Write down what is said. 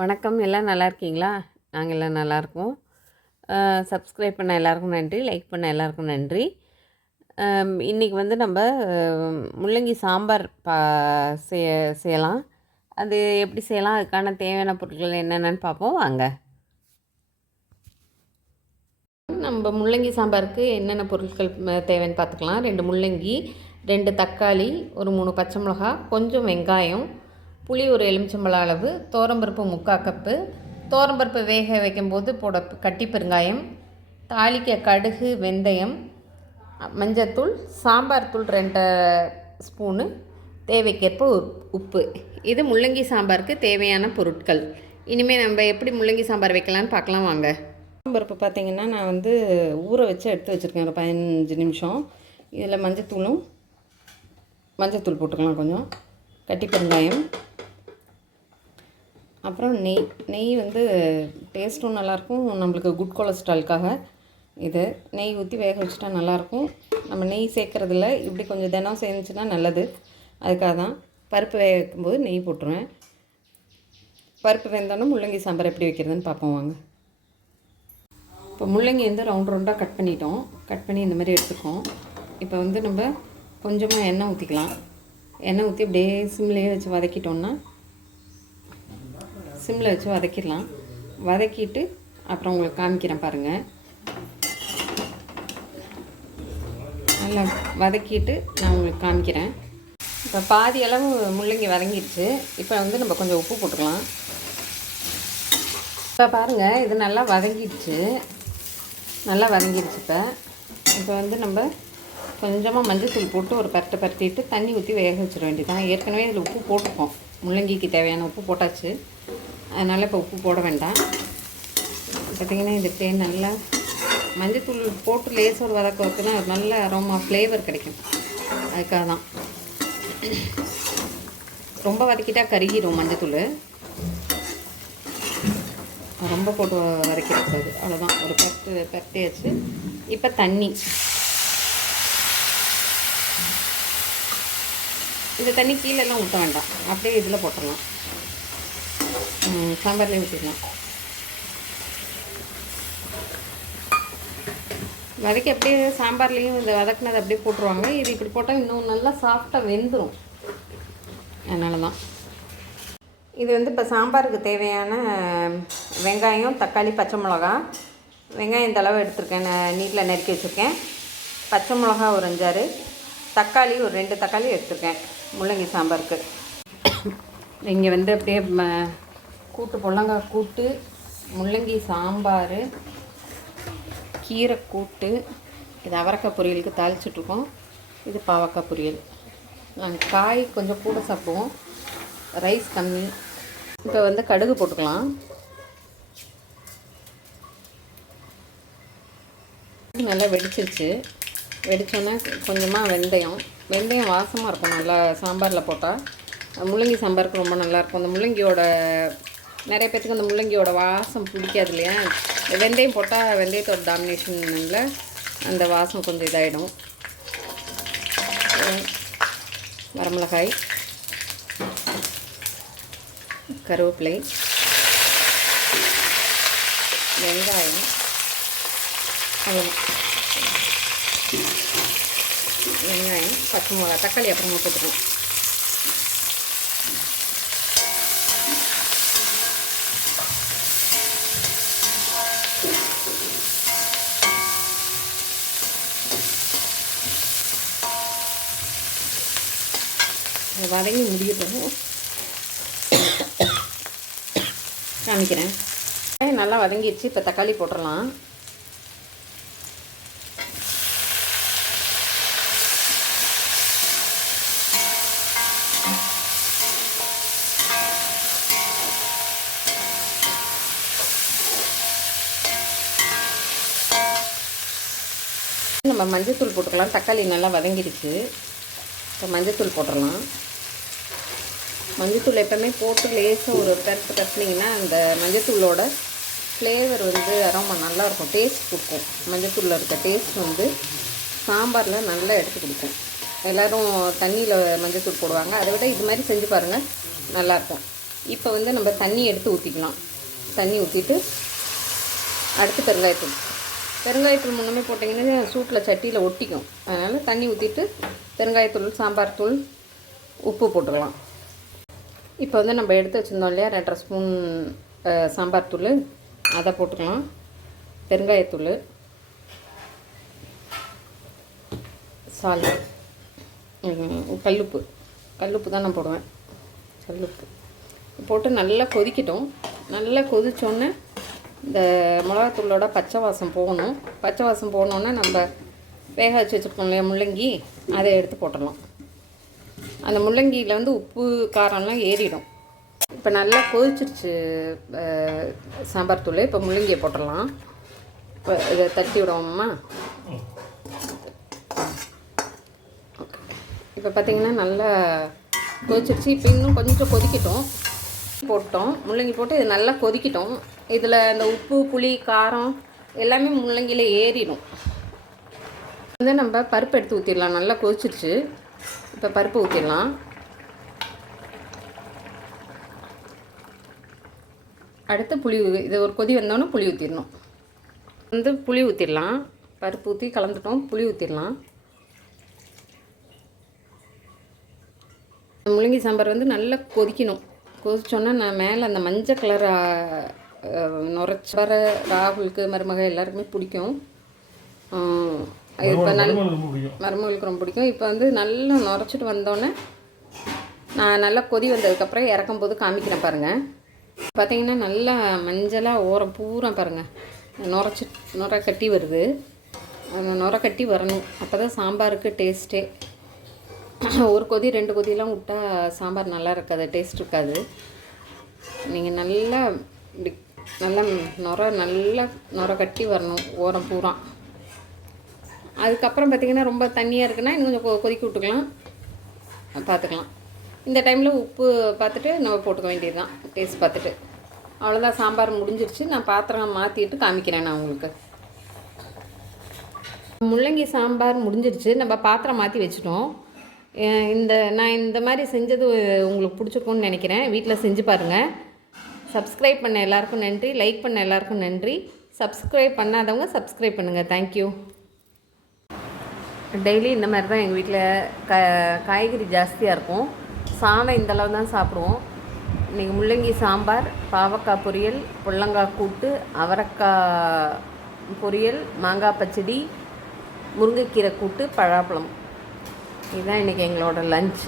வணக்கம். எல்லாம் நல்லா இருக்கீங்களா? நாங்கள் எல்லாம் நல்லாயிருக்கோம் சப்ஸ்கிரைப் பண்ண எல்லாருக்கும் நன்றி. லைக் பண்ண எல்லாருக்கும் நன்றி. இன்றைக்கி வந்து நம்ம முள்ளங்கி சாம்பார் பா செய்ய செய்யலாம். அது எப்படி செய்யலாம்? அதுக்கான தேவையான பொருட்கள் என்னென்னு பார்ப்போம். வாங்க. நம்ம முள்ளங்கி சாம்பாருக்கு என்னென்ன பொருட்கள் தேவைன்னு பார்த்துக்கலாம். ரெண்டு முள்ளங்கி ரெண்டு தக்காளி ஒரு மூணு பச்சை மிளகா கொஞ்சம் வெங்காயம் புளி ஒரு எலுமிச்சம்பழம் அளவு தோரம்பருப்பு முக்கால் கப்பு தோரம்பருப்பு வேக வைக்கும்போது போட கட்டி பெருங்காயம் தாளிக்க கடுகு வெந்தயம் மஞ்சத்தூள் சாம்பார் தூள் ரெண்டு ஸ்பூனு தேவைக்கேற்ப உப்- உப்பு. இது முள்ளங்கி சாம்பாருக்கு தேவையான பொருட்கள். இனிமேல் நம்ம எப்படி முள்ளங்கி சாம்பார் வைக்கலான்னு பார்க்கலாம் வாங்க. பருப்பு பார்த்தீங்கன்னா நான் வந்து ஊற வச்சு எடுத்து வச்சுருக்கேன். ஒரு பதினஞ்சு நிமிஷம். இதில் மஞ்சத்தூளும் மஞ்சத்தூள் போட்டுக்கலாம் கொஞ்சம். கட்டி பெருங்காயம். அப்புறம் நெய் நெய் வந்து டேஸ்ட்டும் நல்லாயிருக்கும் நம்மளுக்கு குட் கொலஸ்ட்ரால்காக இது. நெய் ஊற்றி வேக வச்சுட்டா நல்லாயிருக்கும் நம்ம நெய் சேர்க்குறதில்ல. இப்படி கொஞ்சம் தினம் செஞ்சுன்னா நல்லது. அதுக்காக தான் பருப்பு வேக வைக்கும்போது நெய் போட்டுருவேன். பருப்பு வெந்தோடனே முள்ளங்கி சாம்பார் எப்படி வைக்கிறதுன்னு பார்ப்போம் வாங்க. இப்போ முள்ளங்கி வந்து ரவுண்ட் ரவுண்டாக கட் பண்ணிட்டோம். கட் பண்ணி இந்த மாதிரி எடுத்துக்கோம் இப்போ வந்து நம்ம கொஞ்சமாக எண்ணெய் ஊற்றிக்கலாம் எண்ணெய் ஊற்றி அப்படியே சிம்லேயே வச்சு வதக்கிட்டோம்னா சிம்மில் வச்சு வதக்கிடலாம். வதக்கிட்டு அப்புறம் உங்களுக்கு காமிக்கிறேன் பாருங்கள் நல்லா வதக்கிட்டு நான் உங்களுக்கு காமிக்கிறேன். இப்போ பாதி அளவு முள்ளங்கி வதங்கிடுச்சு. இப்போ வந்து நம்ம கொஞ்சம் உப்பு போட்டுக்கலாம். இப்போ பாருங்கள் இது நல்லா வதங்கிடுச்சு. நல்லா வதங்கிடுச்சு இப்போ. இப்போ வந்து நம்ம கொஞ்சமாக மஞ்சத்தூள் போட்டு ஒரு பரட்டை பரட்டிட்டு தண்ணி ஊற்றி வேக வச்சிட வேண்டியதான் ஏற்கனவே இதில் உப்பு போட்டிருக்கோம். முள்ளங்கிக்கு தேவையான உப்பு போட்டாச்சு. அதனால் இப்போ உப்பு போட வேண்டாம். பார்த்திங்கன்னா இந்த தேன் நல்லா மஞ்சத்தூள் போட்டு லேசாக ஒரு வதக்க வதக்குனா ஒரு நல்ல அரோமா ஃப்ளேவர் கிடைக்கும். அதுக்காக தான் ரொம்ப வதக்கிட்டால் கருகிடும் மஞ்சத்தூள். ரொம்ப போட்டு வதக்கிடக்கூடாது அவ்வளோதான் ஒரு பத்து பரட்டியாச்சு இப்போ தண்ணி. இந்த தண்ணி கீழெல்லாம் ஊற்ற வேண்டாம். அப்படியே இதில் போட்டுடலாம். சாம்பார்லேயே ஊற்றிக்கலாம் வதக்கி அப்படியே சாம்பார்லேயும் இந்த வதக்குனதை அப்படியே போட்டுருவாங்க. இது இப்படி போட்டால் இன்னும் நல்லா சாஃப்டாக வெந்துடும் அதனால தான் இது வந்து இப்போ சாம்பாருக்கு தேவையான வெங்காயம் தக்காளி பச்சை மிளகா. வெங்காயம் இந்த அளவு எடுத்திருக்கேன். நான் நீட்டில் நறுக்கி வச்சுருக்கேன். பச்சை மிளகா ஒரு அஞ்சாறு. தக்காளி ஒரு ரெண்டு தக்காளி எடுத்திருக்கேன். முள்ளங்கி சாம்பாருக்கு. இங்கே வந்து அப்படியே கூட்டு பொள்ளங்காய் கூட்டு முள்ளங்கி சாம்பார் கீரை கூட்டு. இது அவரைக்காய் பொரியலுக்கு தாளிச்சிட்ருக்கோம். இது பாவக்காய் பொரியல். நாங்கள் காய் கொஞ்சம் கூட சாப்பிடுவோம். ரைஸ் கம்மி. இப்போ வந்து கடுகு போட்டுக்கலாம். நல்லா வெடிச்சிருச்சு. வெடிச்சோன்னே கொஞ்சமாக வெந்தயம். வெந்தயம் வாசமாக இருக்கும். நல்லா சாம்பாரில் போட்டால் முள்ளங்கி சாம்பாருக்கு ரொம்ப நல்லாயிருக்கும் அந்த முள்ளங்கியோட நிறைய பேர்த்துக்கு அந்த முள்ளங்கியோட வாசம் பிடிக்காது இல்லையா? வெந்தயம் போட்டால் வெந்தயத்தோட டாமினேஷனில் அந்த வாசம் கொஞ்சம் இதாகிடும் வரமிளகாய் கருவேப்பிலை வெங்காயம் வெங்காயம் பச்சை மிளகா தக்காளி அப்புறமா போட்டுக்கணும் இது வதங்கி முடியட்டும். காமிக்கிறேன். நல்லா வதங்கிடுச்சு. இப்போ தக்காளி போட்டுடலாம் நம்ம மஞ்சத்தூள் போட்டுக்கலாம். தக்காளி நல்லா வதங்கிடுச்சு. இப்போ மஞ்சத்தூள் போட்டுடலாம் மஞ்சத்தூள் எப்போவுமே போட்டு லேசாக ஒரு பரட்டு கட்டினீங்கன்னா அந்த மஞ்சத்தூளோட ஃப்ளேவர் வந்து அரோமா நல்லாயிருக்கும். டேஸ்ட் கொடுக்கும். மஞ்சத்தூளில் இருக்க டேஸ்ட் வந்து சாம்பாரில் நல்லா எடுத்து கொடுக்கும். எல்லோரும் தண்ணியில் மஞ்சத்தூள் போடுவாங்க. அதை விட இது மாதிரி செஞ்சு பாருங்கள் நல்லாயிருக்கும். இப்போ வந்து நம்ம தண்ணி எடுத்து ஊற்றிக்கலாம் தண்ணி ஊற்றிட்டு அடுத்து பெருங்காயத்தூள். பெருங்காயத்தூள் முன்னமே போட்டிங்கன்னா சூட்டில் சட்டியில் ஒட்டிக்கும். அதனால் தண்ணி ஊற்றிட்டு பெருங்காயத்தூள் சாம்பார் தூள் உப்பு போட்டுக்கலாம். இப்போ வந்து நம்ம எடுத்து வச்சுருந்தோம் இல்லையா? ரெண்டரை ஸ்பூன் சாம்பார் தூள். அதை போட்டுக்கலாம். பெருங்காயத்தூள். சால்ட் கல்லுப்பு. கல்லுப்பு தான் நான் போடுவேன். கல்லுப்பு. போட்டு நல்லா கொதிக்கட்டும். நல்லா கொதிச்சோன்னே இந்த மிளகாத்தூளோட பச்சை வாசம் போகணும். பச்சை வாசம் போகணுன்னா நம்ம வேக வச்சு வச்சுருக்கோம் இல்லையா முள்ளங்கி? அதை எடுத்து போட்டுடலாம். அந்த முள்ளங்கியில் வந்து உப்பு காரம்லாம் ஏறிடும். இப்போ நல்லா கொதிச்சிருச்சு சாம்பார் தூள். இப்போ முள்ளங்கியை போட்டுடலாம். இப்போ இதை தட்டி விடுவோம்மா ஓகே. இப்போ பார்த்தீங்கன்னா நல்லா கொதிச்சிருச்சு. இப்போ இன்னும் கொஞ்சம் கொதிக்கட்டும். போட்டோம். முள்ளங்கி போட்டு இது நல்லா கொதிக்கிட்டோம். இதில் இந்த உப்பு புளி காரம் எல்லாமே முள்ளங்கியில் ஏறிடும். வந்து நம்ம பருப்பு எடுத்து ஊற்றிடலாம் நல்லா கொதிச்சிருச்சு. இப்போ பருப்பு ஊற்றிடலாம் அடுத்து புளி இது ஒரு கொதி வந்தோடனே புளி ஊற்றிடணும் வந்து புளி ஊற்றிடலாம் பருப்பு ஊற்றி கலந்துட்டோம். புளி ஊற்றிடலாம் முள்ளங்கி சாம்பார் வந்து நல்லா கொதிக்கணும். கொதிச்சோன்னா நான் மேலே அந்த மஞ்சள் கலர் நுரைச்சி வர ராகுலுக்கு மருமக எல்லாருக்குமே பிடிக்கும். இப்போ நல்ல மருமகளுக்கு ரொம்ப பிடிக்கும். இப்போ வந்து நல்லா நுரைச்சிட்டு வந்தோடனே நான் நல்லா கொதி வந்ததுக்கப்புறம் இறக்கும் போது காமிக்கிறேன் பாருங்கள் பார்த்தீங்கன்னா நல்லா மஞ்சளாக ஓரம் பூரா பாருங்கள் நுரைச்சி நுரை கட்டி வருது. அந்த நுரை கட்டி வரணும். அப்போ தான் சாம்பாருக்கு டேஸ்ட்டே ஒரு கொதி ரெண்டு கொதியெல்லாம் விட்டா சாம்பார் நல்லா இருக்காது டேஸ்ட் இருக்காது. நீங்கள் நல்லா இப்படி நல்லா நுரை நல்லா நுரை கட்டி வரணும் ஓரம் பூரா. அதுக்கப்புறம் பார்த்தீங்கன்னா ரொம்ப தண்ணியாக இருக்குன்னா இன்னும் கொஞ்சம் கொ- கொதிக்க விட்டுக்கலாம். பார்த்துக்கலாம் இந்த டைமில் உப்பு பார்த்துட்டு நம்ம போட்டுக்க வேண்டியது தான் டேஸ்ட் பார்த்துட்டு அவ்வளோதான் சாம்பார் முடிஞ்சிருச்சு. நான் பாத்திரம் மாற்றிட்டு காமிக்கிறேன் நான் உங்களுக்கு. முள்ளங்கி சாம்பார் முடிஞ்சிருச்சு. நம்ம பாத்திரம் மாற்றி வச்சிட்டோம். இந்த நான் இந்த மாதிரி செஞ்சது உங்களுக்கு பிடிச்சிருக்கும்னு நினைக்கிறேன். வீட்டில் செஞ்சு பாருங்கள் சப்ஸ்கிரைப் பண்ண எல்லாருக்கும் நன்றி. லைக் பண்ண எல்லாருக்கும் நன்றி. சப்ஸ்கிரைப் பண்ணாதவங்க சப்ஸ்கிரைப் பண்ணுங்கள் தேங்க்யூ டெய்லி இந்த மாதிரி தான் எங்கள் வீட்டில் க காய்கறி ஜாஸ்தியாக இருக்கும். சாணம் இந்தளவு தான் சாப்பிடுவோம். இன்றைக்கி முள்ளங்கி சாம்பார் பாவக்காய் பொரியல் புள்ளங்காய் கூட்டு அவரைக்காய் பொரியல் மாங்காய் பச்சடி முருங்கைக்கீரை கூட்டு பழாப்பழம் இதுதான் இன்றைக்கி எங்களோட லஞ்ச்